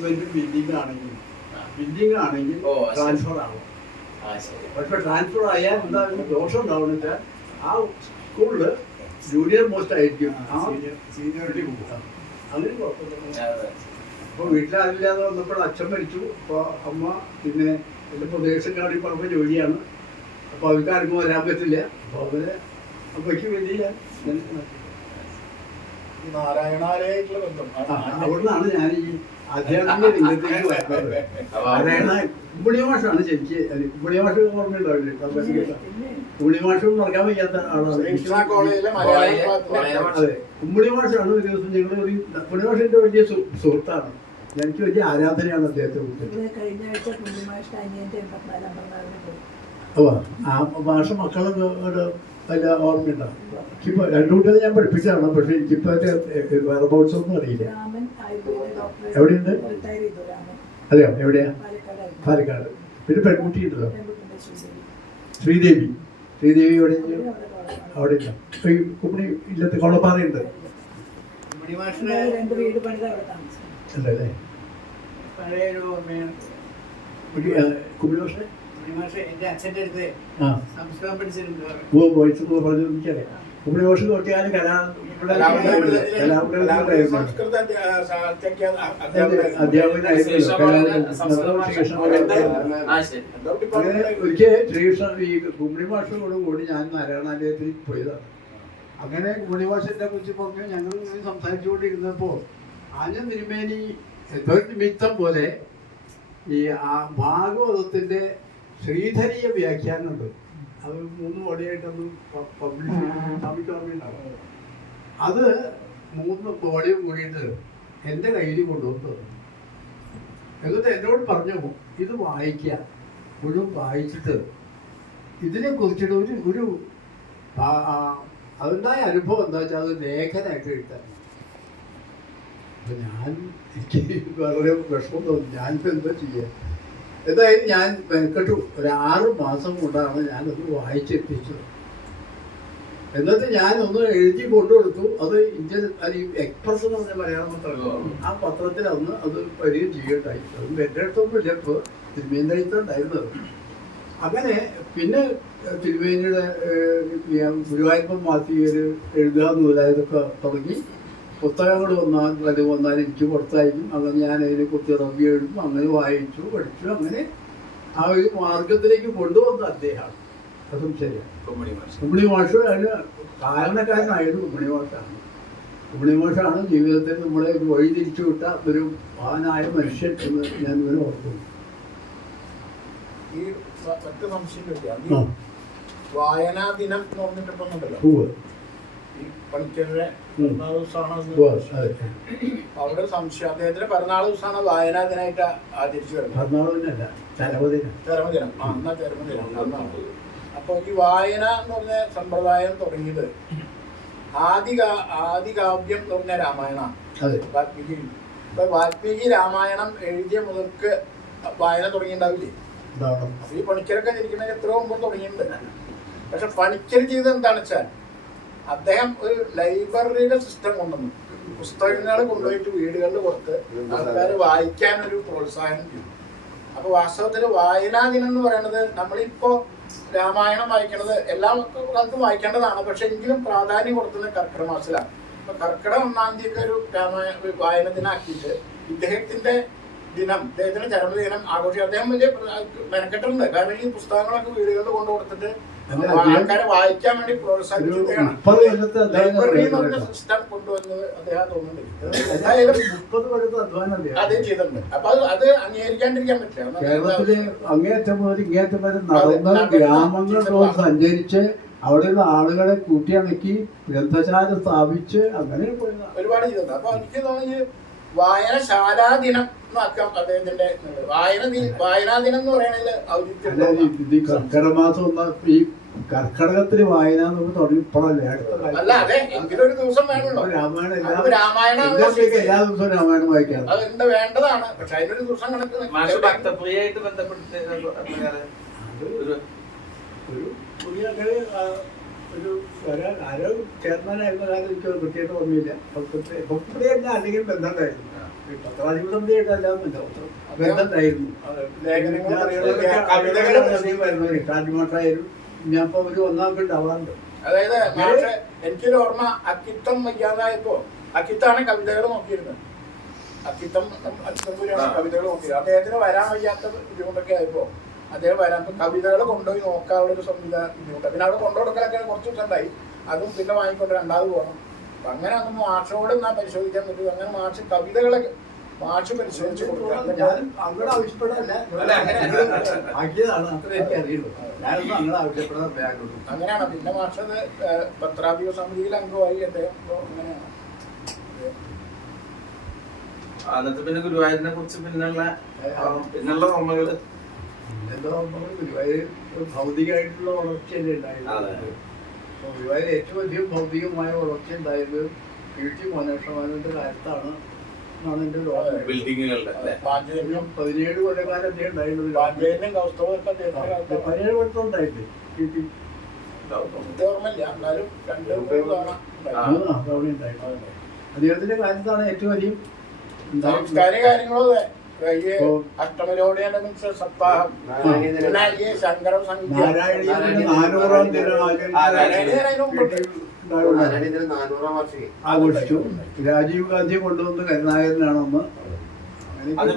ആണെങ്കിൽ ആണെങ്കിൽ ട്രാൻസ്ഫർ ആവും ആ ശരി. പക്ഷെ ട്രാൻസ്ഫർ ആയാൽ എന്താ ദോഷം ഉണ്ടാവുന്ന വെച്ചാൽ ആ സ്കൂളിൽ ജൂനിയർ മോസ്റ്റ് ആയിരിക്കും. ആ സീനിയോറിറ്റി കൂടും അതിന് കുഴപ്പമില്ല അപ്പോൾ അപ്പൊ വീട്ടിലാരില്ലാതെ വന്നപ്പോൾ അച്ഛൻ മരിച്ചു. അപ്പൊ അമ്മ പിന്നെ എന്റെ പ്രദേശം കാണി പറഞ്ഞ ജോലിയാണ്. അപ്പൊ അവർക്ക് ആർക്കും വരാൻ പറ്റില്ല. അപ്പൊ അവർ അമ്മയ്ക്ക് വേണ്ടി ഞാൻ- ഈ നാരായണാലയായിട്ടുള്ള ബന്ധം. അവിടുന്നാണ് ഞാൻ ഈ രംഗത്തേക്ക് വരുന്നത്. നാരായണ ശരിക്ക് കുമ്പളി മാഷ് ഓർമ്മയുണ്ടാവില്ലേ മാഷ് മറക്കാൻ വയ്യാത്ത ആളാണ്. അതെ ഒരു ദിവസം ഞങ്ങൾ ഒരു കുമ്പളി മാഷിന്റെ വലിയ സുഹൃത്താണ്. എനിക്ക് വലിയ ആരാധനയാണ് അദ്ദേഹത്തെ കുറിച്ച് കഴിഞ്ഞ ആഴ്ച അനിയന്റെ ഓ ആ ഭാഷ മക്കളെ ഒരു ഓർമ്മയുണ്ട. ഓർമ്മയുണ്ടാവും എനിക്കിപ്പോ രണ്ടു കുട്ടികളെ ഞാൻ പഠിപ്പിച്ചാണ് പക്ഷെ എനിക്കിപ്പോ വേറെ വേറബോട്ട്സ് ഒന്നും അറിയില്ല. എവിടെയുണ്ട്? അതെയോ? എവിടെയാ? പാലക്കാട് പിന്നെ പെൺകുട്ടി ഉണ്ടല്ലോ ശ്രീദേവി. ശ്രീദേവി. എവിടെ അവിടെ ഇല്ല. ഇപ്പൊ ഈ കുമ്പളി ഇല്ലത്ത് കൊളപ്പാറയുണ്ട്. രണ്ട് വീട് പണിത് അവിടെ താമസിക്കും അല്ലേ ഓർമ്മയാണ്. മാഷെ ഓ വോയിസ് പറഞ്ഞു എനിക്കറിയാം. കുമ്പളി മാഷ്. നോക്കിയാൽ കലാ ശ്രീകൃഷ്ണ ഒരിക്കൽ ഈ കുമ്പളി മാഷോട് കൂടി ഞാൻ നാരായണാലയത്തിൽ പോയതാണ്. അങ്ങനെ കുമ്പളി മാഷിനെ കുറിച്ച് പറഞ്ഞു ഞങ്ങൾ ഇങ്ങനെ സംസാരിച്ചുകൊണ്ടിരുന്നപ്പോൾ ആഞ്ഞ തിരുമേനി എന്തോ നിമിത്തം പോലെ ഈ ആ ഭാഗവതത്തിന്റെ ശ്രീധരീയ വ്യാഖ്യാനമുണ്ട്. അത് മൂന്ന് വോളിയായിട്ടൊന്ന് പബ്ലിഷ് സ്ഥാപിക്കാറുണ്ടാവും അത് മൂന്ന് വോളിയും കൂടിയിട്ട് എന്റെ കയ്യിൽ കൊണ്ടുവന്നു തന്നു. എന്നിട്ട് എന്നോട് പറഞ്ഞു ഇത് വായിക്കുക മുഴുവൻ വായിച്ചിട്ട് ഇതിനെ കുറിച്ചിട്ട് ഒരു ഒരു അതുണ്ടായ അനുഭവം എന്താ വെച്ചാൽ അത് ലേഖനായിട്ട് എഴുതാൻ. അപ്പൊ ഞാൻ എനിക്ക് വളരെ വിഷമം തോന്നി ഞാനിപ്പോ എന്താ ചെയ്യുക എന്തായാലും ഞാൻ മെനക്കെട്ടു ഒരു ആറ് മാസം കൊണ്ടാണ് ഞാനത് വായിച്ചെത്തിച്ചത്. എന്നിട്ട് ഞാൻ ഒന്ന് എഴുതി കൊണ്ടുകൊടുത്തു. അത് ഇന്ത്യൻ എക്സ്പ്രസ് എന്ന് പറഞ്ഞ മലയാളം പത്രമാണ് ആ പത്രത്തിൽ അന്ന് അത് വലിയ ചെയ്യണ്ടായി അതും എന്റെ അടുത്തൊന്നും ഇല്ല ഇപ്പോൾ തിരുമേന്റെ അങ്ങനെ പിന്നെ തിരുമേനിയുടെ ഗുരുവായൂരപ്പൻ മാസികയിൽ എഴുതുക എന്നുള്ളതൊക്കെ തുടങ്ങി. പുസ്തകങ്ങൾ വന്നാൽ അത് വന്നാൽ എനിക്ക് പുറത്തായിരിക്കും. അങ്ങനെ ഞാൻ അതിനെ കുറിച്ച് റിവ്യൂ എഴുതും അങ്ങനെ വായിച്ചു പഠിച്ചു അങ്ങനെ ആ ഒരു മാർഗത്തിലേക്ക് കൊണ്ടുവന്ന അദ്ദേഹമാണ്. അതും ശരിയാണ്. കുമ്മണി മാഷ്. കുമ്മണി മാഷ് അതിന് കാരണക്കാരനായത് കുമ്മണി മാഷാണ്. കുമ്മണി മാഷാണ് ജീവിതത്തിൽ നമ്മളെ ഒരു വഴി തിരിച്ചു വിട്ട ഒരു മഹാനായ മനുഷ്യൻ എന്ന് ഞാൻ ഇവരെ ഓർക്കുന്നു. ഈ മറ്റ് സംശയം വായനാ ദിനം എന്ന് പണിക്കരുടെ. പിറന്നാൾ ദിവസമാണ് അവിടെ സംശയം അദ്ദേഹത്തിന്റെ പിറന്നാൾ ദിവസമാണ് വായനാദിനായിട്ട് ആചരിച്ചു വരുന്നത്. ചരമദിനം. ചരമദിനം. ആ എന്നാ ചരമദിനം. അപ്പൊ ഈ വായന എന്ന് പറഞ്ഞ സമ്പ്രദായം തുടങ്ങിയത് ആദിക ആദികാവ്യം എന്ന് പറഞ്ഞ രാമായണ അതെ. വാൽമീകി വാത്മീകി വാൽമീകി രാമായണം എഴുതിയ മുതൽക്ക് വായന തുടങ്ങിയിട്ടുണ്ടാവില്ലേ? അപ്പൊ ഈ പണിക്കരൊക്കെ ജനിക്കുന്നതിന് എത്രയോ മുമ്പ് തുടങ്ങിയിട്ടുണ്ട്. പക്ഷെ പണിക്കർ ചെയ്തത് എന്താണെന്ന് വെച്ചാൽ അദ്ദേഹം ഒരു ലൈബ്രറിയുടെ സിസ്റ്റം കൊണ്ടുവന്നു. പുസ്തകങ്ങൾ കൊണ്ടുപോയിട്ട് വീടുകളിൽ കൊടുത്ത് ആൾക്കാർ വായിക്കാൻ ഒരു പ്രോത്സാഹനം ചെയ്തു. അപ്പൊ വാസ്തവത്തിൽ വായനാ ദിനം എന്ന് പറയുന്നത് നമ്മളിപ്പോ രാമായണം വായിക്കണത് എല്ലാ കാലത്തും വായിക്കേണ്ടതാണ്. പക്ഷെ എങ്കിലും പ്രാധാന്യം കൊടുക്കുന്നത് കർക്കിടക മാസത്തിലാണ്. അപ്പൊ കർക്കിടക ഒന്നാം തീയതി ഒരു രാമായണ വായന ദിനാക്കിയിട്ട് ഇദ്ദേഹത്തിന്റെ ദിനം അദ്ദേഹത്തിന്റെ ചരമദിനം ആഘോഷിക്കും അദ്ദേഹം വലിയ മെനക്കെട്ടുണ്ട് കാരണം ഈ പുസ്തകങ്ങളൊക്കെ വീടുകളിൽ കൊണ്ടു കൊടുത്തിട്ട് ആൾക്കാരെ വായിക്കാൻ വേണ്ടി പ്രോത്സാഹിപ്പിക്കുകയാണ് സിസ്റ്റം കൊണ്ടുവന്നത് അദ്ദേഹം തോന്നുന്നുണ്ട്. അതേ ചെയ്തിട്ടുണ്ട്. അപ്പൊ അത് അത് അംഗീകരിക്കാണ്ടിരിക്കാൻ പറ്റില്ല. കേരളത്തിലെ അങ്ങേയറ്റം മുതൽ ഇങ്ങേയറ്റം വരെ നടന്ന ഗ്രാമങ്ങൾ തോറും സഞ്ചരിച്ച് അവിടെയുള്ള ആളുകളെ കൂട്ടിയിണക്കി ഗ്രന്ഥശാല സ്ഥാപിച്ച് അങ്ങനെ ഒരുപാട് ചെയ്തിട്ടുണ്ട്. അപ്പൊ എനിക്ക് തോന്നുന്നു വായനശാലാ ദിനം എന്നാക്കാം അദ്ദേഹത്തിന്റെ ഇത്. വായന ദി- വായനാ ദിനം എന്ന് ഔചിത്യം ഈ- കർക്കടകത്തിന് വായന എന്ന് തുടങ്ങി ഇപ്പോഴല്ലേ അടുത്ത കാലത്ത്. അല്ല അതെ എങ്കിലും ഒരു ദിവസം വേണമല്ലോ. രാമായണം എല്ലാ രാമായണം എല്ലാ ദിവസവും രാമായണം വായിക്കാം. വേണ്ടതാണ്? പക്ഷെ അതിനൊരു ദിവസം കണക്ക് മാഷ് ഭക്തപ്രിയായിട്ട് ബന്ധപ്പെട്ട് ഒരു ഒരു പുതിയ ഒരു ഒരാൾ ആരോ ചെയർമാനായിരുന്ന കാലം എനിക്ക് പ്രത്യേകത ഓർമ്മയില്ല. ഭക്തപ്രിയ അല്ലെങ്കിൽ ബന്ധമുണ്ടായിരുന്നു പത്രാധിപ സമിതിയായിട്ടല്ല ബന്ധമുണ്ടായിരുന്നു ലേഖനങ്ങളും കവിതകളും കവിതകളും ഷാജിമാട്ടായാലും ഞാൻ ഇപ്പൊ ഒരു ഉണ്ടാവാറുണ്ട് അതായത് എനിക്കൊരു ഓർമ്മ അക്കിത്തം വയ്യാതായപ്പോ അക്കിത്താണ് കവിതകൾ നോക്കിയിരുന്നത്. അക്കിത്തം അച്ഛനമ്പൂരിയാണ് കവിതകൾ നോക്കിയത്. അദ്ദേഹത്തിന് വരാൻ വയ്യാത്ത ബുദ്ധിമുട്ടൊക്കെ ആയപ്പോ അദ്ദേഹം വരാൻ കവിതകൾ കൊണ്ടുപോയി നോക്കാനുള്ള ഒരു സംവിധാനം ബുദ്ധിമുട്ട് പിന്നെ അവിടെ കൊണ്ടുകൊടുക്കലൊക്കെ കുറച്ച് ദിവസം ഉണ്ടായി. അതും പിന്നെ വാങ്ങിക്കൊണ്ട് രണ്ടാമത് പോകണം അപ്പൊ അങ്ങനെ അന്ന് മാഷോട് ഞാൻ പരിശോധിക്കാൻ പറ്റും? അങ്ങനെ മാഷ് കവിതകളൊക്കെ മാഷ് പരിശോധിച്ച് ഞാൻ ആക്കിയതാണ് അറിയുള്ളൂ. ഞാനൊന്നും അങ്ങനെ ആവശ്യപ്പെടാൻ അങ്ങനെയാണ്. പിന്നെ മാഷത് പത്രാധിപ സമിതിയിൽ അംഗമായി അദ്ദേഹം അങ്ങനെയാണ് അന്നത്തെ പിന്നെ ഗുരുവായൂരിനെ കുറിച്ച് പിന്നുള്ള പിന്നുള്ള ഓർമ്മകൾ? എന്തോ ഗുരുവായൂർ ഭൗതികമായിട്ടുള്ള വളർച്ചയല്ലേ അതെ. ഗുരുവായൂർ ഏറ്റവും അധികം ഭൗതികമായ വളർച്ച ഉണ്ടായത് കീർത്തി മനോഷമാനന്റെ കാലത്താണ് എന്നാണ് എന്റെ ഒരു ഓർമ്മ. ബിൽഡിങ്ങുകളുടെ പതിനേഴ് കൊല്ലക്കാലം അദ്ദേഹം ഉണ്ടായിരുന്നത് കൗസ്തവൊക്കെ അദ്ദേഹത്തിന്റെ പതിനേഴ് കൊല്ലം ഉണ്ടായില്ലേ ഓർമ്മയില്ല. എന്നാലും രണ്ട് മൂന്ന് തവണ അദ്ദേഹത്തിന്റെ കാലത്താണ് ഏറ്റവും അധികം. സാംസ്കാരിക കാര്യങ്ങളും ഈ ഓ. അഷ്ടമലോടിയുടെ സപ്താഹം പിന്നെ ഈ ശങ്കരം നാനൂറാം ദിനം ആചരിച്ച് ആഘോഷിച്ചു രാജീവ് ഗാന്ധി കൊണ്ടുവന്ന് കരുണാകരനാണെന്ന് അത്